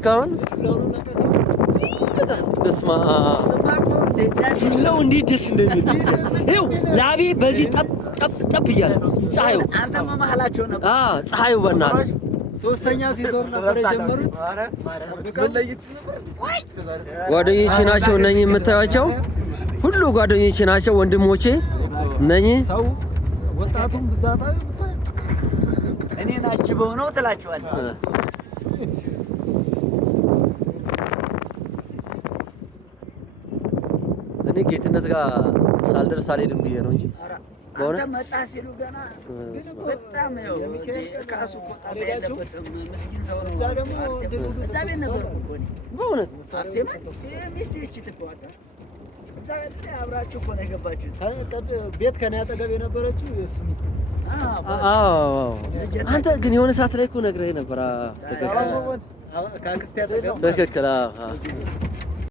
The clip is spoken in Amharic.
እስካሁን በስማ ነው እንዴት ደስ እንደሚል ይኸው ላቤ በዚህ ጠብ እያለ ፀሐዩ አንተማ መሀላቸው ነበር። ፀሐዩ በእናትህ ሶስተኛ ሲዞር ነበር የጀመሩት። ጓደኞቼ ናቸው እነኚህ የምታዩቸው ሁሉ ጓደኞቼ ናቸው፣ ወንድሞቼ እነኚህ። ሰው ወጣቱም ብዛት እኔን አጅበው ነው ትላቸዋለህ። እኔ ጌትነት ጋር ሳልደርስ አልሄድም ብዬ ነው እንጂ አንተ መጣ ሲሉ ገና በጣም ነው ካሱ ቆጣ ያለበትም ምስኪን ሰው ነው። እዛ ቤት ነበርኩ እኮ እኔ በእውነት አርሴማ ሚስቴ እቺ ትቆጣ እዛ ላይ አብራችሁ እኮ ነው የገባችሁት። ቤት ከኔ አጠገብ የነበረችው የእሱ ሚስት። አንተ ግን የሆነ ሰዓት ላይ እኮ ነግረኸኝ ነበር። ከአክስቴ አጠገብ ትክክል።